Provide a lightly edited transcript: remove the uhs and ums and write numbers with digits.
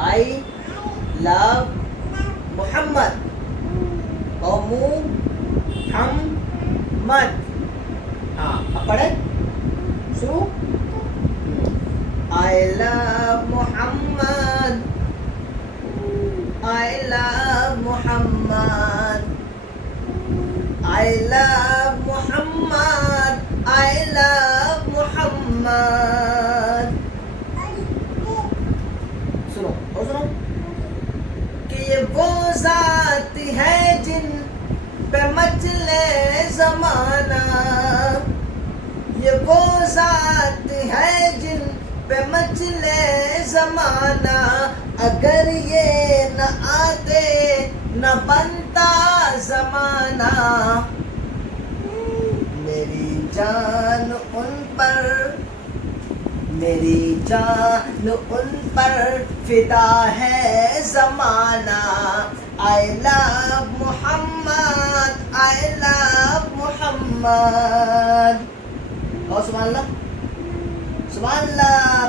I love Muhammad. Muhammad. हाँ अब पढ़े शुरू. I love Muhammad. I love Muhammad. I love Muhammad. I love Muhammad. सुनो और सुनो कि ये वो ज़ात है जिन पे मचले ज़माना. ये वो ज़ात है जिन पे मचले ज़माना. अगर ये न आते न बनता ज़माना. मेरी जान उन पर, मेरी जान उन पर फिदा है ज़माना. I love Muhammad. I love Muhammad. और सुभान अल्लाह, सुभान अल्लाह.